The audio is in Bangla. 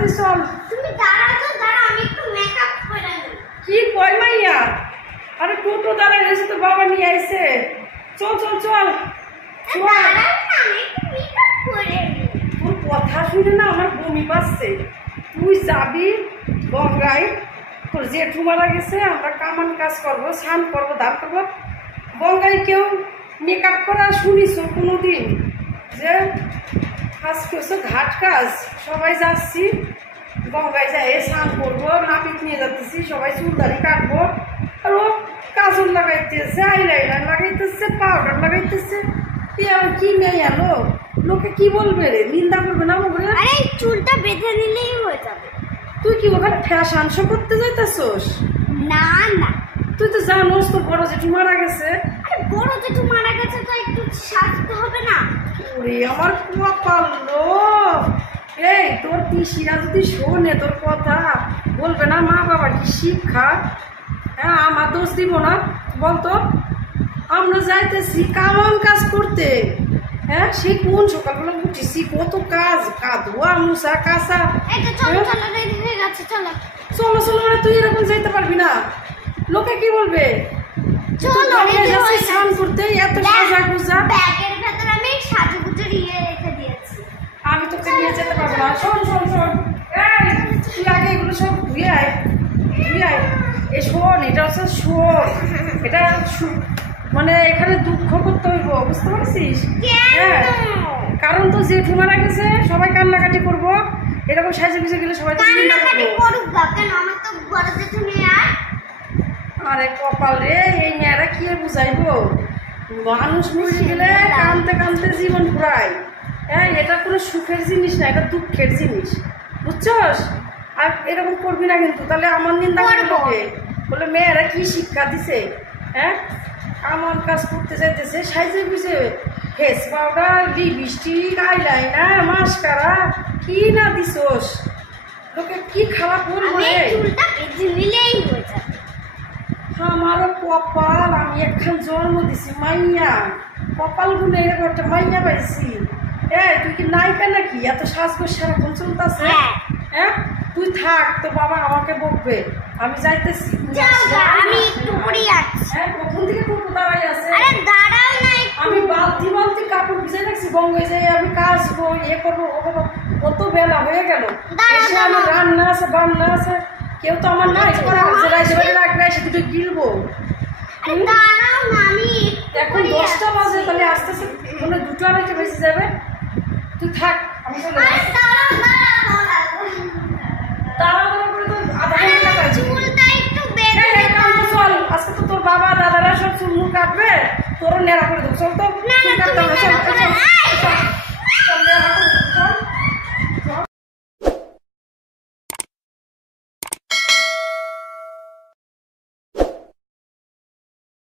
তাড়াতাড়ি চল। তুমি দাঁড়াও তো, দাঁড়াও আমি একটু মেকআপ করে নিই। কি কয় মাইয়া? আরে টোটো দাঁড়ায় রয়েছে, তো বাবা নিয়ে আইছে। চল চল চল চল। দাঁড়াও না, আমি একটু মেকআপ করে নিই। তোর কথা শুনে না আমার বমি পাচ্ছে। তুই যাবি গঙ্গায়, তোর জেঠু মারা গেছে, আমরা কামান কাজ করবো, স্নান করবো, দান করবো। গঙ্গায় কেউ মেকআপ করা শুনিস কোনোদিন? যে কাজ করছো ঘাট কাজ, সবাই যাচ্ছি গঙ্গায় যাই স্নান করবো, নাপিত নিয়ে যাচ্ছি, সবাই চুলদারি কাটবো। আর ও কাজল লাগাইতেছে, আইলাইনার লাগাইতেছে, পাউডার লাগাইতেছে। কি মেয়ে আলো, লোকে কি বলবে রে? নিন্দা করবে না বলবে? আরে চুলটা বেঁধে নিলেই হয়ে যাবে। তুই কি ওখানে ফ্যাশন শো করতে যাইতেছস? না না, তুই তো জানোস তো বড় জেঠু মারা গেছে। আরে বড় জেঠু মারা গেছে তো একটু সাজতে হবে না? ওরে আমার কপাল লো। এই তোর পিসিরা যদি শোনে তোর কথা, বলবে না মা বাবার কি শিক্ষা? হ্যাঁ, আমার দোষ দিব না বলতো? আমরা যাইতেছি কামান কাজ করতে। হ্যাঁ, সে কোন সকালবেলা উঠেছি, কত কাজ, কাদুয়া মুসা কাঁচা। এটা চলো চলো, রেডি হয়ে গেছে, চলো চলো চলো। মানে তুই এরকম যাইতে পারবি না, লোকে কি বলবে? চলো রেডি হয়ে স্নান করতে এত সাজা গুজা। ব্যাগের ভেতরে আমি সাজুগুজুর রেখে দিয়েছি। আমি তোকে নিয়ে যেতে পারবো না। শোন শোন শোন, এই তুই আগে এগুলো সব ধুয়ে আয়, ধুয়ে আয়। এই শোন, এটা হচ্ছে শোন, এটা মানে এখানে দুঃখ করতে হইব, বুঝতে পারছিস? হ্যাঁ, কারণ তো জেঠু মারা গেছে, সবাই কান্নাকাটি করবো। এরকম সাজে গুজে গেলে সবাই কান্নাকাটি করুক গা, কেন? আমার তো বড় জেঠু নেই। আর আরে কপাল রে, এই মেয়েরা কি বুঝাইবো? মানুষ মরে গেলে কানতে কানতে জীবন পুরায়। হ্যাঁ, এটা কোনো সুখের জিনিস না, এটা দুঃখের জিনিস, বুঝছস? আর এরকম করবি না কিন্তু, তাহলে আমার নিন্দা করবে। বলে মেয়েরা কি শিক্ষা দিছে? হ্যাঁ, আমার কাজ করতে যাইতেছে সাইজে বুঝে face powder, lipstick, eyeliner, mascara, কি না দিছস? লোকে কি খারাপ বলবে? চুলটা বেঁধে নিলেই হয়ে যাবে। আমারও কপাল, আমি একখান জন্ম দিছি মাইয়া, কপাল গুনে এরকম একটা মাইয়া পাইছি। তুই কি নায়িকা নাকি? এত সাজগোজ সারাক্ষণ চলতেছে। হ্যাঁ, তুই থাক, তো বাবা আমাকে বকবে। আমি যাইতেছি, আমি একটু পরে যাচ্ছি। হ্যাঁ, কখন থেকে টোটো দাঁড়াই আছে। আরে দাঁড়াও না, আমি বালতি বালতি কাপড় ভিজে রাখছি, গঙ্গায় যাই আমি কাচবো, ইয়ে করবো, ও করবো। কত বেলা হয়ে গেল, এসে আমার রান্না আছে, বান্না আছে। কেউ তো আমার নাই করা আছে, রাইতে বাড়ি রাখবে, এসে দুটো গিলবো। দাঁড়াও না, আমি এখন 10টা বাজে, তাহলে আস্তে আস্তে মনে 2টা আড়াইটা বেজে যাবে। তুই থাক, আমি চলে যাচ্ছি। তাড়াহুড়ো করে তো আধা ঘন্টা কাটছে। চল, আজকে তো তোর বাবা দাদারা সব চুল মুখ কাটবে, তোরও নেড়া করে দেবো। চল তো, চুল কাটতে হবে, চল।